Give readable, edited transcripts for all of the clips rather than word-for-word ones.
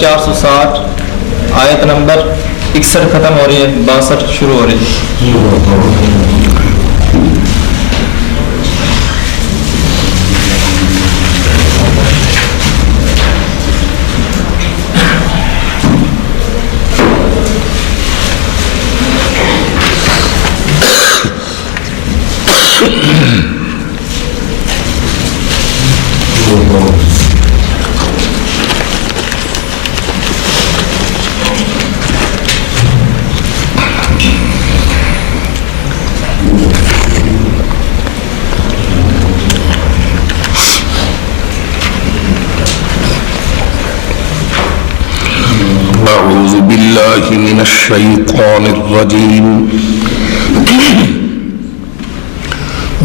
460 آیت نمبر 61 ختم ہو رہی ہے، 62 شروع ہو رہی ہے۔ أعوذ بالله من الشيطان الرجيم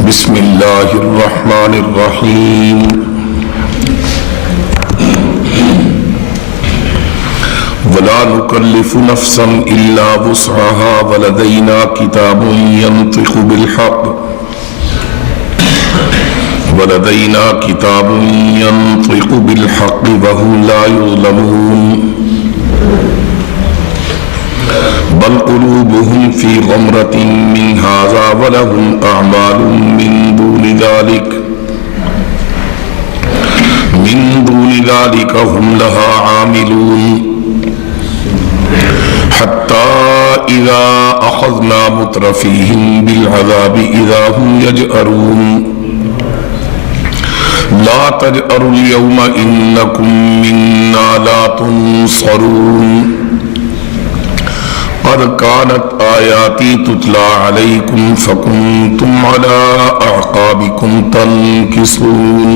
بسم الله الرحمن الرحيم ولا نكلف نفسا إلا وسعها ولدينا كتاب ينطق بالحق وهم لا يظلمون بل قلوبهم في غمرة من هذا ولهم أعمال من دون ذلك هم لها عاملون حتى إذا أخذنا مترفيهم بالعذاب إذا هم يجأرون لا تجأروا اليوم إنكم منا لا تنصرون قد كانت آياتي تتلى عليكم فكنتم على أعقابكم تنكصون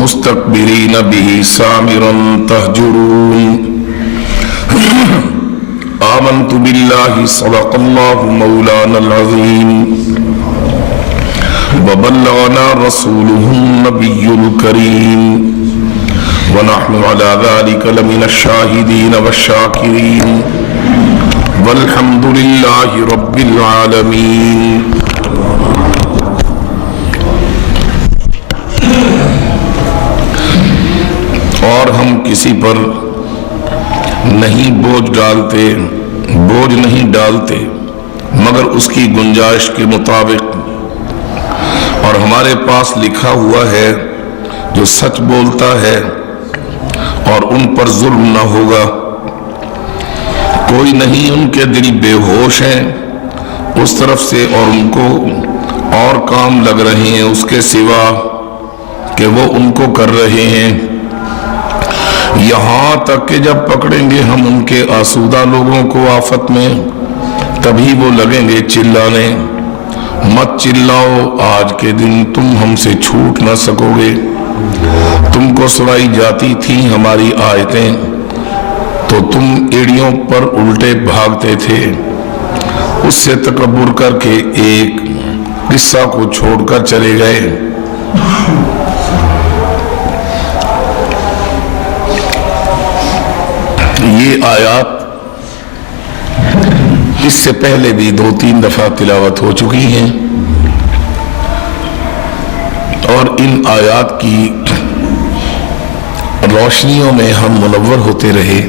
مستكبرين به سامرا تهجرون آمنت بالله صدق الله مولانا العظيم وبلغنا رسوله النبي الكريم ونحن على ذلك لمن الشاهدين والشاكرين والحمد لله رب العالمين۔ اور ہم کسی پر بوجھ نہیں ڈالتے مگر اس کی گنجائش کے مطابق، اور ہمارے پاس لکھا ہوا ہے جو سچ بولتا ہے اور ان پر ظلم نہ ہوگا۔ کوئی نہیں، ان کے دل بے ہوش ہیں اس طرف سے، اور ان کو اور کام لگ رہے ہیں اس کے سوا کہ وہ ان کو کر رہے ہیں، یہاں تک کہ جب پکڑیں گے ہم ان کے آسودہ لوگوں کو آفت میں، تبھی وہ لگیں گے چلانے۔ مت چلاؤ، آج کے دن تم ہم سے چھوٹ نہ سکو گے۔ تم کو سنائی جاتی تھی ہماری آیتیں تو تم ایڑیوں پر الٹے بھاگتے تھے۔ اس سے تکبر کر کے ایک قصہ کو چھوڑ کر چلے گئے۔ یہ آیات اس سے پہلے بھی 2-3 دفعہ تلاوت ہو چکی ہیں، اور ان آیات کی روشنیوں میں ہم منور ہوتے رہے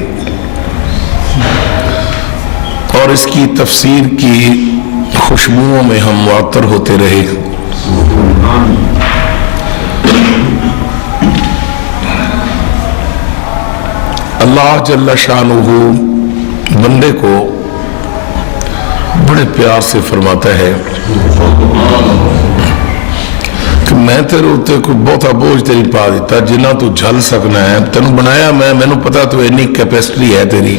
اور اس کی تفسیر کی خوشبوؤں میں ہم معطر ہوتے رہے۔ اللہ جل شانہ بندے کو بڑے پیار سے فرماتا ہے کہ میں تیرے اتنے کوئی بہتا بوجھ تیری پا دیتا جنہ تو جھل سکنا ہے، تینوں بنایا میں پتا تو اینی کیپیسٹی ہے تیری،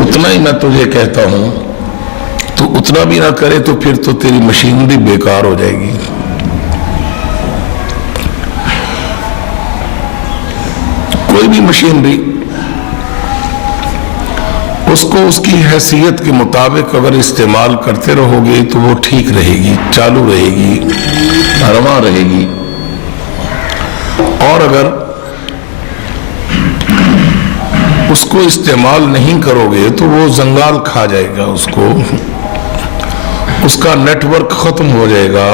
اتنا ہی میں تجھے کہتا ہوں، تو اتنا بھی نہ کرے تو پھر تو تیری مشین بھی بیکار ہو جائے گی۔ کوئی بھی مشینری اس کو اس کی حیثیت کے مطابق اگر استعمال کرتے رہو گے تو وہ ٹھیک رہے گی، چالو رہے گی، رواں رہے گی، اور اگر اس کو استعمال نہیں کرو گے تو وہ زنگال کھا جائے گا، اس کا نیٹ ورک ختم ہو جائے گا،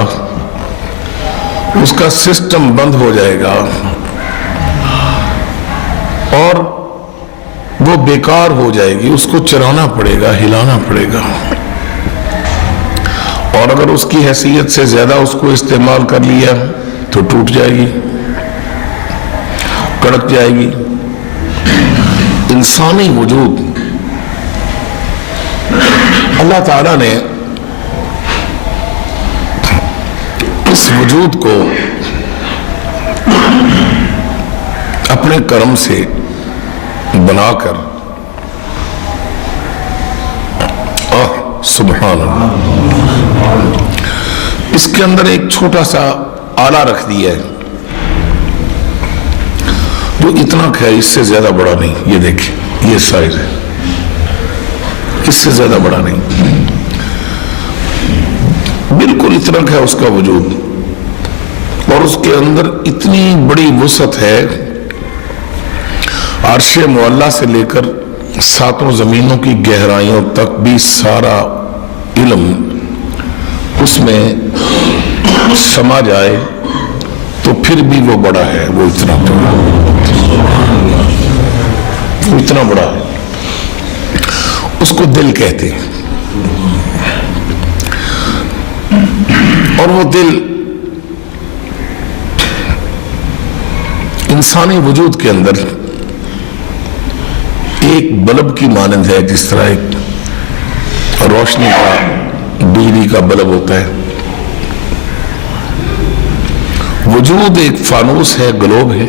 اس کا سسٹم بند ہو جائے گا اور وہ بیکار ہو جائے گی، اس کو چلانا پڑے گا، ہلانا پڑے گا، اور اگر اس کی حیثیت سے زیادہ اس کو استعمال کر لیا تو ٹوٹ جائے گی، کڑک جائے گی۔ انسانی وجود اللہ تعالیٰ نے اس وجود کو اپنے کرم سے بنا کر سبحان اللہ اس کے اندر ایک چھوٹا سا آلہ رکھ دیا ہے جو اتنا ہے، اس سے زیادہ بڑا نہیں۔ یہ دیکھیں، یہ سائز ہے، اس سے زیادہ بڑا نہیں، بالکل اتنا ہے اس کا وجود، اور اس کے اندر اتنی بڑی وسعت ہے، عرش معلیٰ سے لے کر ساتوں زمینوں کی گہرائیوں تک بھی سارا علم اس میں سما جائے تو پھر بھی وہ بڑا ہے، وہ اتنا بڑا، وہ اتنا بڑا ہے۔ اس کو دل کہتے ہیں، اور وہ دل انسانی وجود کے اندر ایک بلب کی مانند ہے، جس طرح ایک روشنی کا، بجلی کا بلب ہوتا ہے۔ وجود ایک فانوس ہے، گلوب ہے،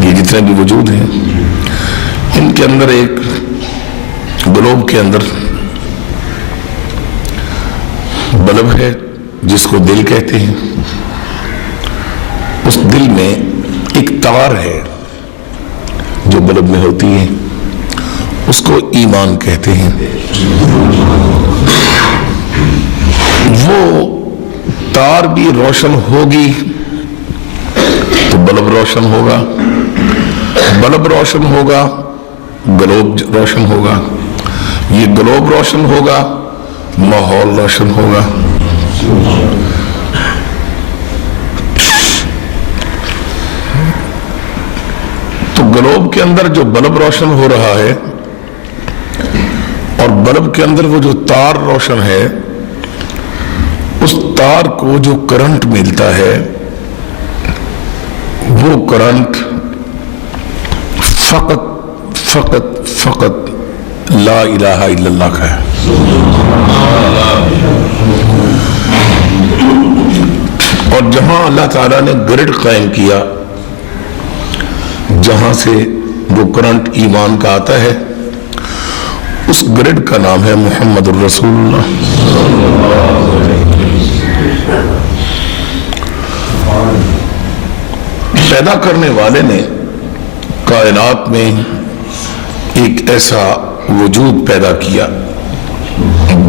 یہ جتنے بھی وجود ہیں ان کے اندر ایک گلوب کے اندر بلب ہے جس کو دل کہتے ہیں۔ اس دل میں ایک تار ہے جو بلب میں ہوتی ہے، اس کو ایمان کہتے ہیں۔ وہ تار بھی روشن ہوگی تو بلب روشن ہوگا، بلب روشن ہوگا گلوب روشن ہوگا، یہ گلوب روشن ہوگا ماحول روشن ہوگا۔ تو گلوب کے اندر جو بلب روشن ہو رہا ہے اور بلب کے اندر وہ جو تار روشن ہے، اس تار کو جو کرنٹ ملتا ہے وہ کرنٹ فقط لا الہ الا اللہ کا ہے۔ اور جہاں اللہ تعالیٰ نے گرڈ قائم کیا، جہاں سے وہ کرنٹ ایمان کا آتا ہے، اس گرڈ کا نام ہے محمد الرسول اللہ۔ پیدا کرنے والے نے کائنات میں ایک ایسا وجود پیدا کیا،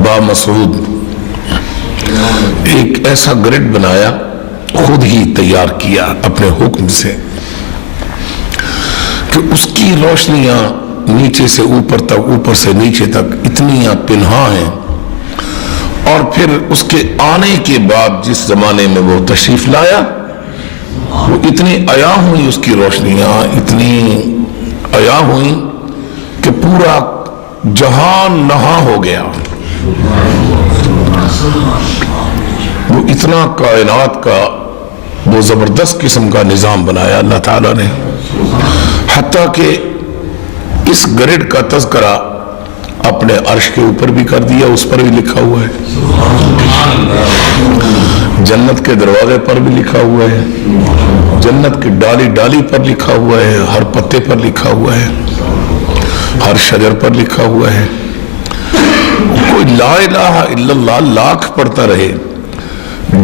بامسعود، ایک ایسا گرڈ بنایا، خود ہی تیار کیا اپنے حکم سے کہ اس کی روشنیاں نیچے سے اوپر تک، اوپر سے نیچے تک اتنی پنہا ہیں، اور پھر اس کے آنے کے بعد جس زمانے میں وہ تشریف لایا، وہ اتنی عیاں ہوئی، اس کی روشنیاں اتنی عیاں ہوئی کہ پورا جہان نہا ہو گیا۔ وہ اتنا کائنات کا وہ زبردست قسم کا نظام بنایا اللہ تعالیٰ نے، حتیٰ کہ اس گرڈ کا تذکرہ اپنے عرش کے اوپر بھی کر دیا، اس پر بھی لکھا ہوا ہے، جنت کے دروازے پر بھی لکھا ہوا ہے، جنت کی ڈالی ڈالی پر لکھا ہوا ہے، ہر پتے پر لکھا ہوا ہے، ہر شجر پر لکھا ہوا ہے۔ کوئی لا الہ الا اللہ لاکھ پڑھتا رہے،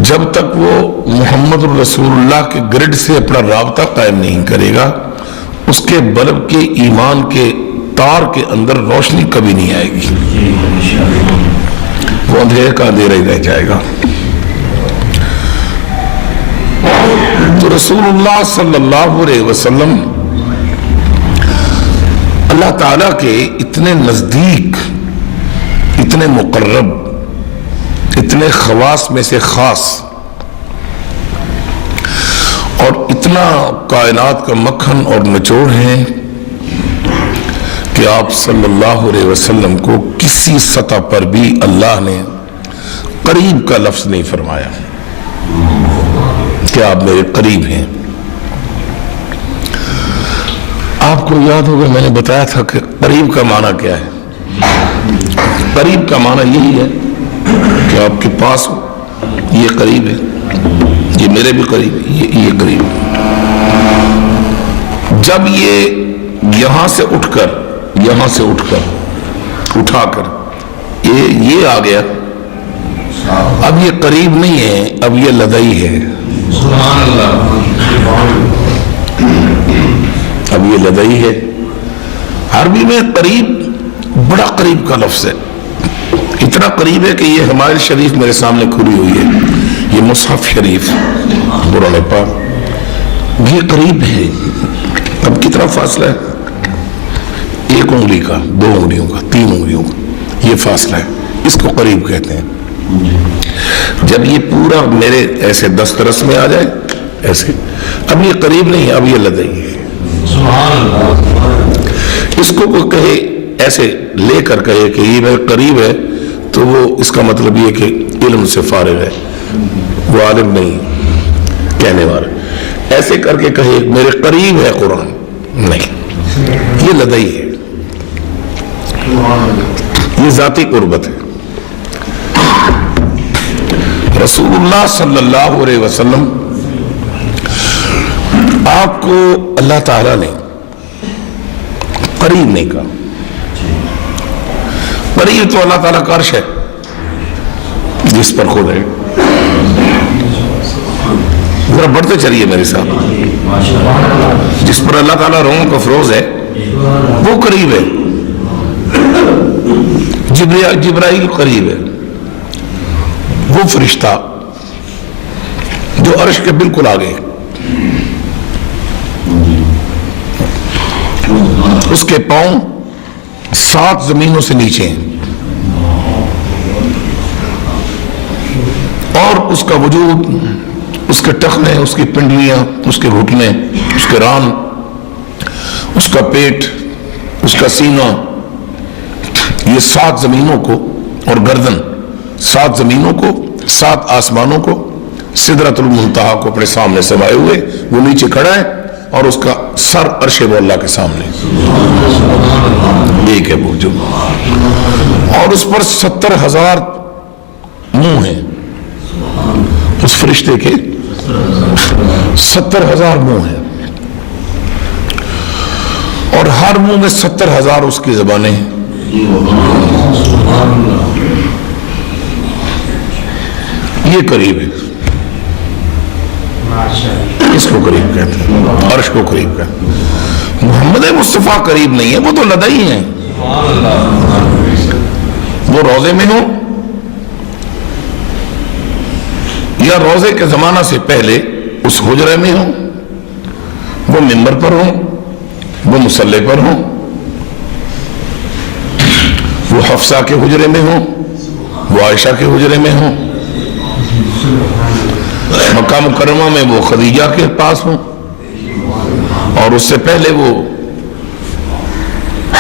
جب تک وہ محمد الرسول اللہ کے گرڈ سے اپنا رابطہ قائم نہیں کرے گا، اس کے بلب کے ایمان کے تار کے اندر روشنی کبھی نہیں آئے گی، وہ اندھیرے کا اندھیرا ہی رہ جائے گا۔ تو رسول اللہ صلی اللہ علیہ وسلم اللہ تعالیٰ کے اتنے نزدیک، اتنے مقرب، اتنے خواص میں سے خاص، اور اتنا کائنات کا مکھن اور نچوڑ ہے کہ آپ صلی اللہ علیہ وسلم کو کسی سطح پر بھی اللہ نے قریب کا لفظ نہیں فرمایا کہ آپ میرے قریب ہیں. آپ کو یاد ہوگا میں نے بتایا تھا کہ قریب کا معنی کیا ہے. قریب کا معنی یہی ہے کہ آپ کے پاس ہو, یہ قریب ہے, یہ میرے بھی قریب ہے, یہ قریب ہے. جب یہ یہاں سے اٹھ کر اٹھا کر یہ آ گیا, اب یہ قریب نہیں ہے, اب یہ لدئی ہے. سبحان اللہ. اب یہ لدئی ہے. عربی میں قریب بڑا قریب کا لفظ ہے, اتنا قریب ہے کہ یہ ہمارے شریف میرے سامنے کھلی ہوئی ہے, یہ مصحف شریف قرآن پاک, یہ قریب ہے. اب کتنا فاصلہ ہے؟ 1 انگلی کا, 2 انگلیوں کا, 3 انگلیوں کا, یہ فاصلہ ہے. اس کو قریب کہتے ہیں. جب یہ پورا میرے ایسے دسترس میں آ جائے ایسے, اب یہ قریب نہیں ہے, اب یہ لدئی ہے. اس کو کوئی کہے ایسے لے کر کہے کہ یہ میرے قریب ہے, تو وہ اس کا مطلب یہ کہ علم سے فارغ ہے, وہ عالم نہیں کہنے والا. ایسے کر کے کہے میرے قریب ہے قرآن, نہیں, یہ لدئی ہے, یہ ذاتی قربت ہے. رسول اللہ صلی اللہ علیہ وسلم آپ کو اللہ تعالیٰ نے قریب نہیں کہا. قریب تو اللہ تعالیٰ کا عرش ہے جس پر خود ہے. ذرا بڑھتے چلیے میرے ساتھ. جس پر اللہ تعالیٰ روحوں کا فروز ہے وہ قریب ہے. جبرائیل قریب ہے, وہ فرشتہ جو عرش کے بالکل آگے, اس کے پاؤں 7 زمینوں سے نیچے ہیں, اور اس کا وجود, اس کے ٹخنے, اس کی پنڈلیاں, اس کے گھٹنے, اس کے ران, اس کا پیٹ, اس کا سینہ, یہ 7 زمینوں کو, اور گردن, 7 زمینوں کو, 7 آسمانوں کو, سدرۃ المنتہا کو اپنے سامنے سمائے ہوئے. وہ نیچے کھڑا ہے اور اس کا سر عرش اللہ کے سامنے ایک ہے وہ جو, اور اس پر 70,000 منہ ہیں. اس فرشتے کے 70,000 منہ ہیں, اور ہر منہ میں 70,000 اس کی زبانیں ہیں. یہ قریب ہے, اس کو قریب کہتے ہیں, عرش کو قریب کہتے ہیں. محمد مصطفیٰ قریب نہیں ہے, وہ تو لدئی ہیں. وہ روضے میں ہو یا روضے کے زمانہ سے پہلے اس حجرے میں ہو, وہ منبر پر ہو, وہ مصلی پر ہو, وہ حفصہ کے حجرے میں ہو, وہ عائشہ کے حجرے میں ہو, مکہ مکرمہ میں وہ خدیجہ کے پاس ہوں, اور اس سے پہلے وہ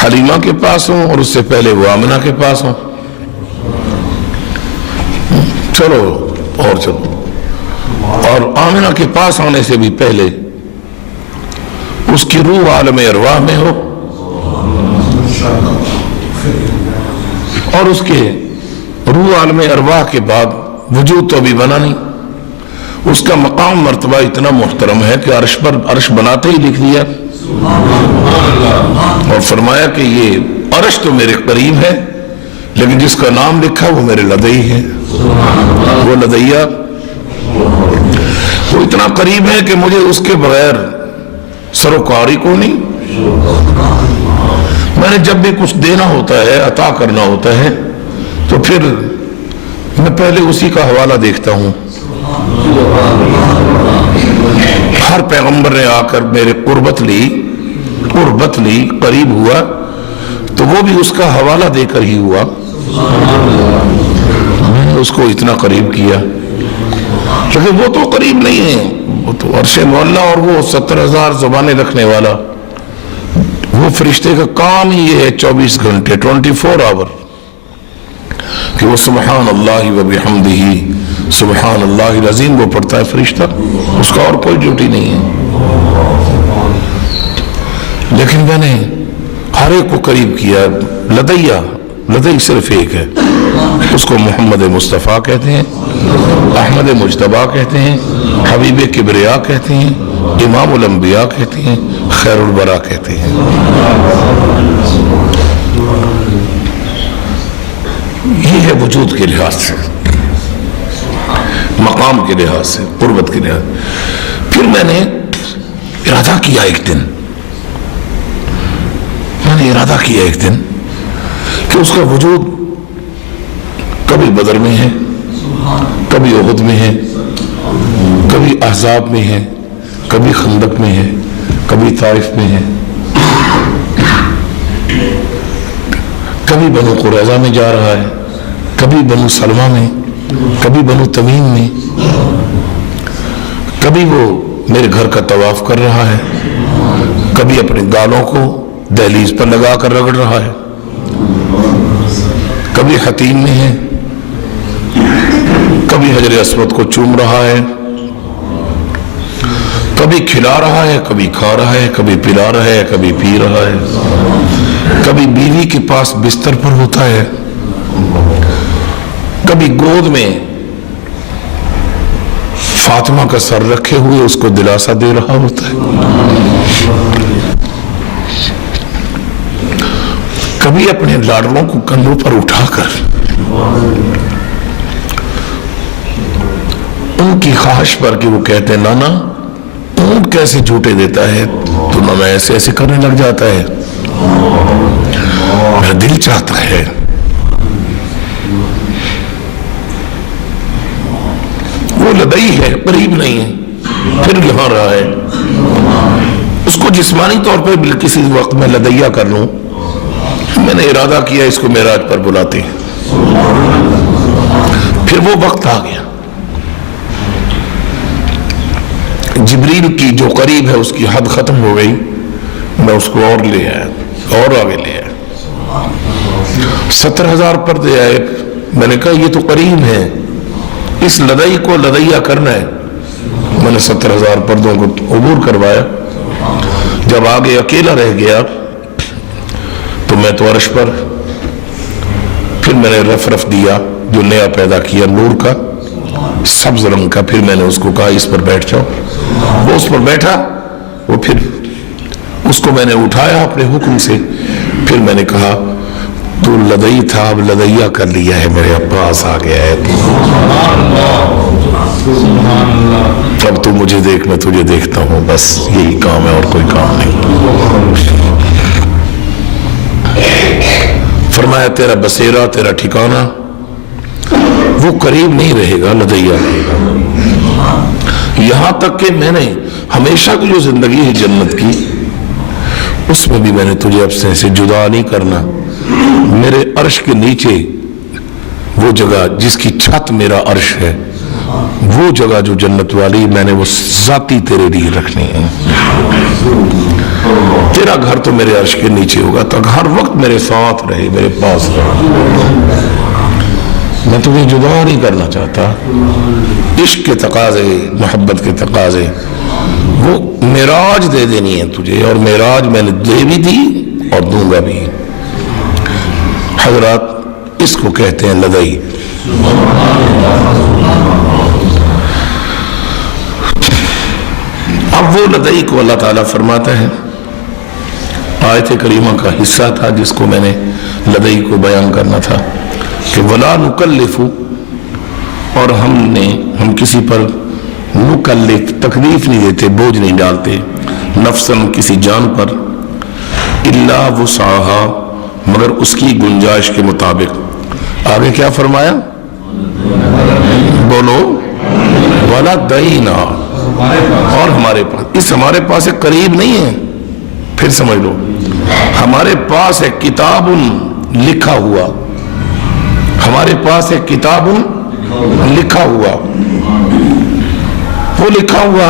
حلیمہ کے پاس ہوں, اور اس سے پہلے وہ آمنہ کے پاس ہوں. چلو اور چلو, اور آمنہ کے پاس آنے سے بھی پہلے اس کی روح عالم ارواح میں ہو, اور اس کے روح عالم ارواح کے بعد وجود تو ابھی بنا نہیں. اس کا مقام مرتبہ اتنا محترم ہے کہ عرش بناتے ہی لکھ دیا, اور فرمایا کہ یہ عرش تو میرے قریب ہے, لیکن جس کا نام لکھا وہ میرے لدئی ہے. وہ لدیا وہ اتنا قریب ہے کہ مجھے اس کے بغیر سروکاری کو نہیں. میں نے جب بھی کچھ دینا ہوتا ہے, عطا کرنا ہوتا ہے, تو پھر میں پہلے اسی کا حوالہ دیکھتا ہوں. ہر پیغمبر نے آ کر میرے قربت لی, قریب ہوا, تو وہ بھی اس کا حوالہ دے کر ہی ہوا. میں نے اس کو اتنا قریب کیا, لیکن وہ تو قریب نہیں ہے, وہ تو عرش مولا، اور وہ 70,000 زبانیں رکھنے والا، وہ فرشتے کا کام ہی یہ ہے 24 گھنٹے 24 آور کہ وہ سبحان اللہ و بحمدہ سبحان اللہ العظیم وہ پڑھتا ہے فرشتہ، اس کا اور کوئی ڈیوٹی نہیں ہے۔ لیکن میں نے ہر ایک کو قریب کیا۔ لدئی صرف ایک ہے، اس کو محمد مصطفیٰ کہتے ہیں، احمد مجتبیٰ کہتے ہیں، حبیب کبریا کہتے ہیں، امام الانبیاء کہتے ہیں، خیر البرا کہتے ہیں۔ یہ ہے وجود کے لحاظ سے، مقام کے لحاظ سے، قربت کے لحاظ سے۔ پھر میں نے ارادہ کیا ایک دن کہ اس کا وجود کبھی بدر میں ہے، کبھی احد میں ہے، کبھی احزاب میں ہے، کبھی خندق میں ہے، کبھی طائف میں ہے، کبھی بنو قریظہ میں جا رہا ہے، کبھی بنو سلمہ میں، کبھی بنو تمیم میں، کبھی وہ میرے گھر کا طواف کر رہا ہے، کبھی اپنے گالوں کو دہلیز پر لگا کر رگڑ رہا ہے، کبھی حتیم میں ہے، کبھی حجر اسود کو چوم رہا ہے، کبھی کھلا رہا ہے، کبھی کھا رہا ہے، کبھی پلا رہا ہے، کبھی پی رہا ہے، کبھی بیوی کے پاس بستر پر ہوتا ہے، کبھی گود میں فاطمہ کا سر رکھے ہوئے اس کو دلاسا دے رہا ہوتا ہے، کبھی اپنے لاڈلوں کو کندھوں پر اٹھا کر ان کی خواہش پر کہ وہ کہتے ہیں نانا اونٹ کیسے جھوٹے دیتا ہے تو نانا ایسے ایسے کرنے لگ جاتا ہے، میرا دل چاہتا ہے وہ لدئی ہے، قریب نہیں ہے، پھر یہاں رہا ہے، اس کو جسمانی طور پر کسی وقت میں لدیہ کر لوں۔ میں نے ارادہ کیا اس کو معراج پر بلاتے ہیں، پھر وہ وقت آ گیا، جبریل کی جو قریب ہے اس کی حد ختم ہو گئی، میں اس کو اور لے آیا، اور آگے لے آیا، 70,000 پردے آئے۔ میں نے کہا یہ تو قریب ہے، اس لدئی کو لدیہ کرنا ہے۔ میں نے 70,000 پردوں کو عبور کروایا۔ جب آگے اکیلا رہ گیا تو میں تو عرش پر، پھر میں نے رف دیا جو نیا پیدا کیا نور کا سبز رنگ کا، پھر میں نے اس کو کہا اس پر بیٹھ جاؤ، وہ اس پر بیٹھا، وہ پھر اس کو میں نے اٹھایا اپنے حکم سے، پھر میں نے کہا تو لدئی تھا اب لدیہ کر لیا ہے، میرے پاس آ گیا ہے، اب تو مجھے دیکھ میں تجھے دیکھتا ہوں، بس یہی کام ہے اور کوئی کام نہیں۔ فرمایا تیرا بسیرا تیرا ٹھکانہ وہ قریب نہیں رہے گا، لدیہ رہے گا۔ یہاں تک کہ میں نے ہمیشہ کی جو زندگی ہے جنت کی، اس میں بھی میں نے تجھے اپنے سے جدا نہیں کرنا۔ میرے عرش کے نیچے وہ جگہ جس کی چھت میرا عرش ہے، وہ جگہ جو جنت والی میں نے وہ ذاتی تیرے لیے رکھنی ہے۔ تیرا گھر تو میرے عرش کے نیچے ہوگا، تک ہر وقت میرے ساتھ رہے، میرے پاس رہے۔ میں تمہیں جدا نہیں کرنا چاہتا۔ عشق کے تقاضے، محبت کے تقاضے، وہ معراج دے دینی ہے تجھے، اور معراج میں نے دے بھی دی اور دوں گا بھی۔ حضرات اس کو کہتے ہیں لدئی۔ اب وہ لدئی کو اللہ تعالیٰ فرماتا ہے، آیت کریمہ کا حصہ تھا جس کو میں نے لدئی کو بیان کرنا تھا کہ وَلَا نُكَلِّفُ، اور ہم کسی پر نکلف تکلیف نہیں دیتے، بوجھ نہیں ڈالتے، نفساً کسی جان پر، الا وسعها، مگر اس کی گنجائش کے مطابق۔ آگے کیا فرمایا؟ بولو وَلَدَيْنَا، اور ہمارے پاس، اس ہمارے پاس ایک قریب نہیں ہے، پھر سمجھ لو، ہمارے پاس ایک کتاب لکھا ہوا، ہمارے پاس ایک کتاب لکھا ہوا، وہ لکھا ہوا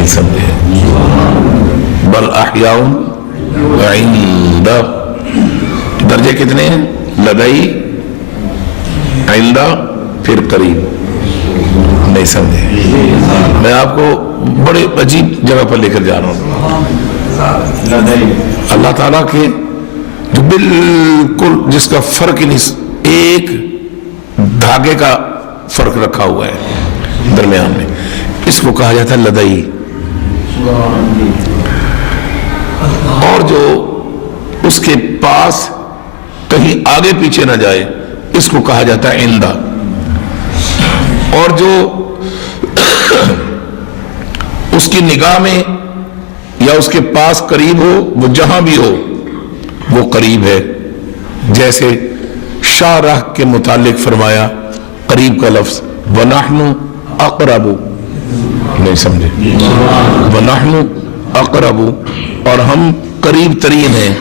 نہیں سمجھے؟ بل احیاء عند، درجے کتنے ہیں؟ لدئی، عندہ، پھر قریب. نہیں سمجھے؟ میں آپ کو بڑے عجیب جگہ پر لے کر جا رہا ہوں. اللہ تعالیٰ کے جو بالکل جس کا فرق نہیں، ایک دھاگے کا فرق رکھا ہوا ہے درمیان میں، اس کو کہا جاتا ہے لدئی. اور جو اس کے پاس کہیں آگے پیچھے نہ جائے اس کو کہا جاتا ہے عندہ. اور جو اس کی نگاہ میں یا اس کے پاس قریب ہو، وہ جہاں بھی ہو وہ قریب ہے. جیسے شاہ راہ کے متعلق فرمایا قریب کا لفظ وَنَحْنُ أَقْرَبُ، نہیں سمجھے؟ وَنَحْنُ أَقْرَبُ، اور ہم قریب ترین ہیں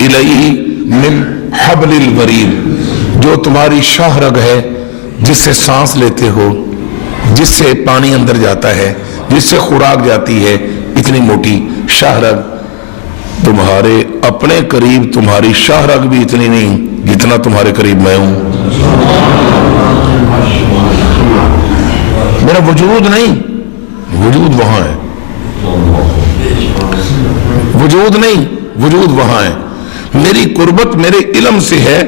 إِلَيْهِ مِنْ حَبْلِ الْوَرِيدِ، جو تمہاری شاہ رگ ہے جس سے سانس لیتے ہو، جس سے پانی اندر جاتا ہے، جس سے خوراک جاتی ہے، اتنی موٹی شاہ رگ تمہارے اپنے قریب. تمہاری شاہ رگ بھی اتنی نہیں جتنا تمہارے قریب میں ہوں. میرا وجود نہیں، وجود وہاں ہے. وجود نہیں، وجود وہاں ہے. میری قربت میرے علم سے ہے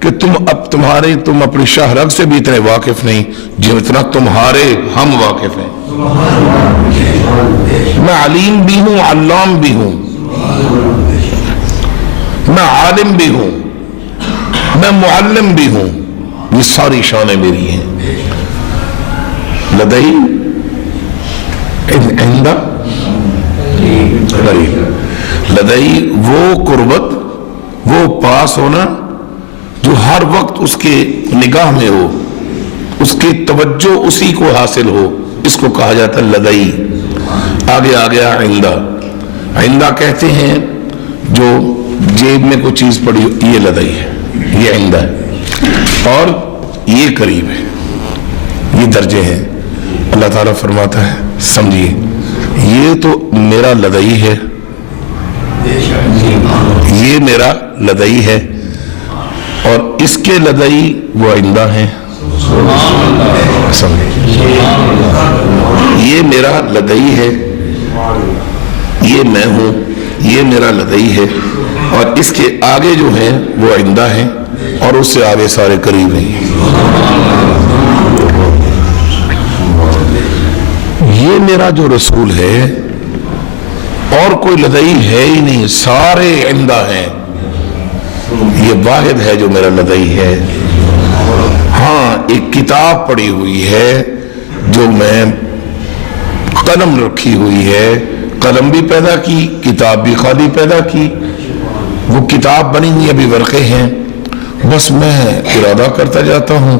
کہ تم اپنی شاہ رگ سے بھی اتنے واقف نہیں جتنا تمہارے ہم واقف ہیں. میں علیم بھی ہوں، علام بھی ہوں، میں عالم بھی ہوں، میں معلم بھی ہوں. یہ ساری شانیں میری ہیں. لدئی عندہ قریب. لدئی وہ قربت، وہ پاس ہونا جو ہر وقت اس کے نگاہ میں ہو، اس کی توجہ اسی کو حاصل ہو، اس کو کہا جاتا ہے لدئی. آگے آ گیا عندہ. عندہ کہتے ہیں جو جیب میں کوئی چیز پڑی ہو، یہ لدئی ہے، یہ عندہ ہے. اور یہ قریب ہے. یہ درجے ہیں. اللہ تعالیٰ فرماتا ہے سمجھیے یہ تو میرا لدئی ہے، یہ میرا لدئی ہے، اور اس کے لدئی وہ عندہ ہیں. یہ میرا لدئی ہے، یہ میں ہوں، یہ میرا لدئی ہے، اور اس کے آگے جو ہیں وہ عندہ ہیں، اور اس سے آگے سارے قریب ہیں. یہ میرا جو رسول ہے اور کوئی لدئی ہے ہی نہیں، سارے عندہ ہیں. یہ واحد ہے جو میرا لدئی ہے. ہاں ایک کتاب پڑی ہوئی ہے جو میں قلم رکھی ہوئی ہے، قلم بھی پیدا کی، کتاب بھی خالی پیدا کی. وہ کتاب بنی ہوئی ابھی ورقے ہیں، بس میں ارادہ کرتا جاتا ہوں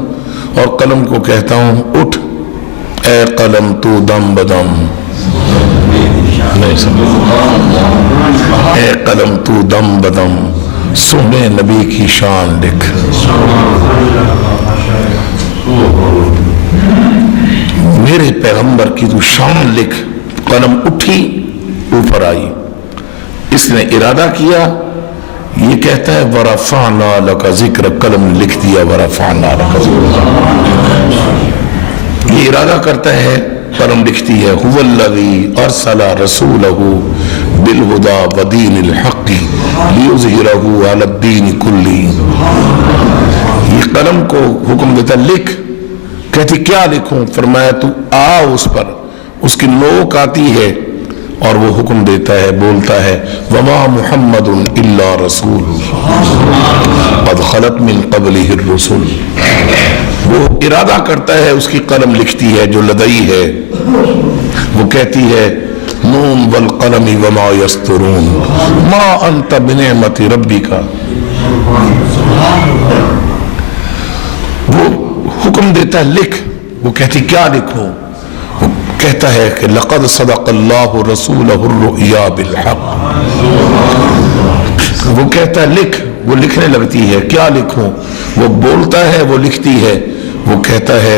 اور قلم کو کہتا ہوں اٹھ اے قلم تو دم بدم. نہیں سمجھ؟ اے قلم تو دم بدم سونے نبی کی شان لکھ. میرے پیغمبر کی تو شان لکھ. قلم اٹھی، اوپر آئی. اس نے ارادہ کیا. یہ کہتا ہے ورفعنا لک ذکر، قلم لکھ دیا ورفعنا لک ذکر. یہ ارادہ کرتا ہے، قلم لکھتی ہے هو الذی ارسل رسولہ بالہدی ودین الحق لیظہرہ علی الدین کلہ. یہ قلم کو حکم دیتا لکھ. کہتی کیا لکھوں؟ فرمایا تو آ اس پر. اس کی نوک آتی ہے اور وہ حکم دیتا ہے، بولتا ہے وما محمد الا رسول قد خلت من قبلہ الرسل. وہ ارادہ کرتا ہے، اس کی قلم لکھتی ہے جو لدئی ہے. وہ کہتی ہے نون والقلم وما یسطرون ما انت بنعمت ربک. وہ حکم دیتا ہے لکھ. وہ کہتی کیا لکھوں؟ وہ کہتا ہے کہ لقد صدق اللہ رسولہ الرؤیا بالحق. وہ کہتا ہے لکھ. وہ لکھنے لگتی ہے. کیا لکھوں؟ وہ بولتا ہے، وہ لکھتی ہے. وہ کہتا ہے